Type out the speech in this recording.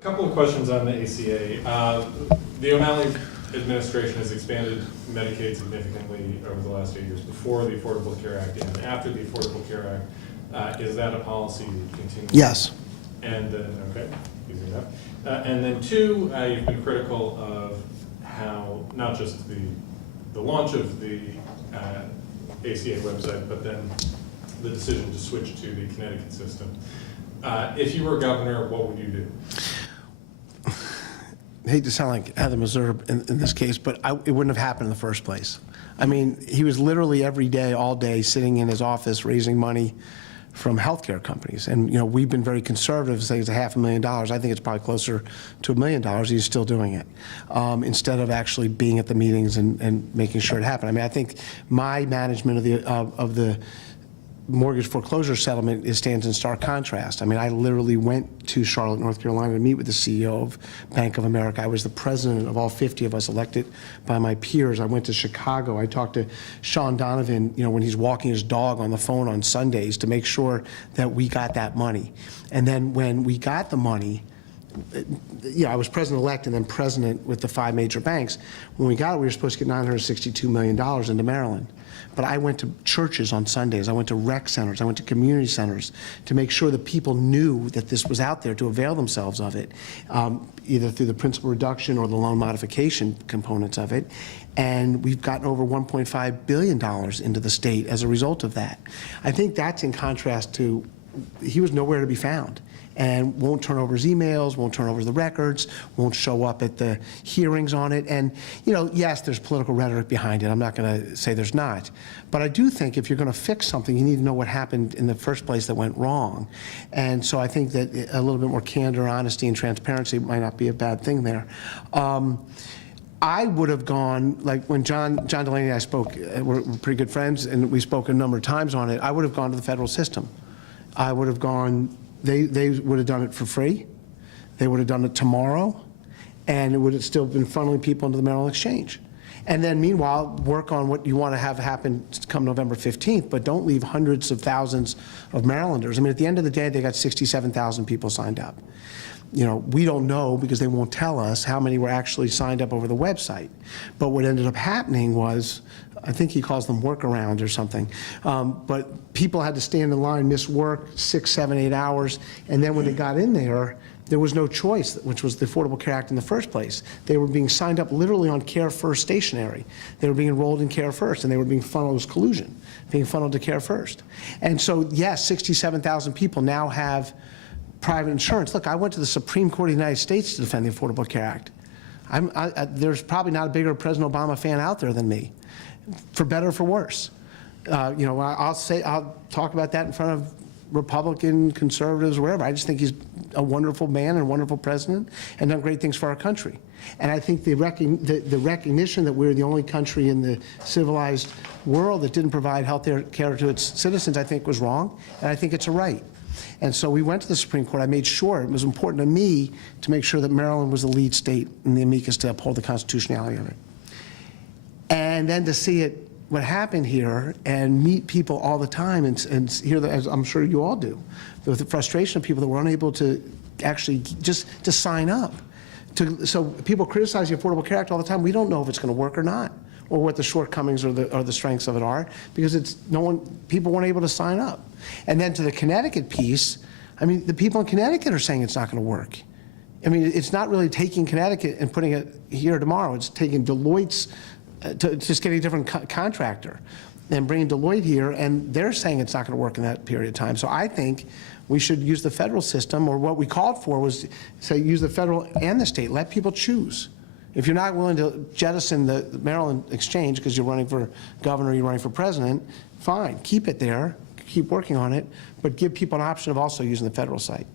A couple of questions on the ACA. The O'Malley administration has expanded Medicaid significantly over the last 8 years, before the Affordable Care Act and after the Affordable Care Act. Is that a policy you continue? Yes. And then, okay, easy enough. And then two, you've been critical of how, not just the launch of the ACA website, but then the decision to switch to the Connecticut system. If you were governor, what would you do? I hate to sound like Heather Missouri in this case, but it wouldn't have happened in the first place. I mean, he was literally every day, all day, sitting in his office raising money from healthcare companies. And, you know, we've been very conservative, saying it's $500,000. I think it's probably closer to $1 million. He's still doing it, instead of actually being at the meetings and making sure it happened. I mean, I think my management of the mortgage foreclosure settlement stands in stark contrast. I mean, I literally went to Charlotte, North Carolina to meet with the CEO of Bank of America. I was the president of all 50 of us elected by my peers. I went to Chicago. I talked to Sean Donovan, you know, when he's walking his dog on the phone on Sundays to make sure that we got that money. And then when we got the money, I was president-elect and then president with the 5 major banks. When we got it, we were supposed to get $962 million into Maryland. But I went to churches on Sundays, I went to rec centers, I went to community centers to make sure that people knew that this was out there to avail themselves of it, either through the principal reduction or the loan modification components of it. And we've gotten over $1.5 billion into the state as a result of that. I think that's in contrast to, he was nowhere to be found, and won't turn over his emails, won't turn over the records, won't show up at the hearings on it. And, you know, yes, there's political rhetoric behind it. I'm not going to say there's not. But I do think if you're going to fix something, you need to know what happened in the first place that went wrong. And so I think that a little bit more candor, honesty, and transparency might not be a bad thing there. I would have gone, like when John Delaney and I spoke, we're pretty good friends, and we spoke a number of times on it, I would have gone to the federal system. I would have gone, they would have done it for free. They would have done it tomorrow, and it would have still been funneling people into the Maryland Exchange. And then meanwhile, work on what you want to have happen come November 15th, but don't leave hundreds of thousands of Marylanders. I mean, at the end of the day, they got 67,000 people signed up. You know, we don't know, because they won't tell us, how many were actually signed up over the website. But what ended up happening was, I think he calls them workarounds or something, but people had to stand in line, miss work 6, 7, 8 hours, and then when they got in there was no choice, which was the Affordable Care Act in the first place. They were being signed up literally on Care First stationery. They were being enrolled in Care First, and they were being funneled, it was collusion, being funneled to Care First. And so, yes, 67,000 people now have private insurance. Look, I went to the Supreme Court of the United States to defend the Affordable Care Act. There's probably not a bigger President Obama fan out there than me, for better or for worse. You know, I'll talk about that in front of Republican, conservatives, wherever. I just think he's a wonderful man and a wonderful president and done great things for our country. And I think the recognition that we're the only country in the civilized world that didn't provide health care to its citizens, I think was wrong, and I think it's a right. And so we went to the Supreme Court. I made sure, it was important to me to make sure that Maryland was the lead state in the amicus to uphold the constitutionality of it. And then to see it, what happened here, and meet people all the time and hear that, as I'm sure you all do, with the frustration of people that were unable to actually just to sign up. So people criticize the Affordable Care Act all the time. We don't know if it's going to work or not, or what the shortcomings or the strengths of it are, because people weren't able to sign up. And then to the Connecticut piece, I mean, the people in Connecticut are saying it's not going to work. I mean, it's not really taking Connecticut and putting it here tomorrow. It's taking Deloitte's, just getting a different contractor and bringing Deloitte here, and they're saying it's not going to work in that period of time. So I think we should use the federal system, or what we called for was, say, use the federal and the state. Let people choose. If you're not willing to jettison the Maryland Exchange because you're running for governor, you're running for president, fine, keep it there, keep working on it, but give people an option of also using the federal site.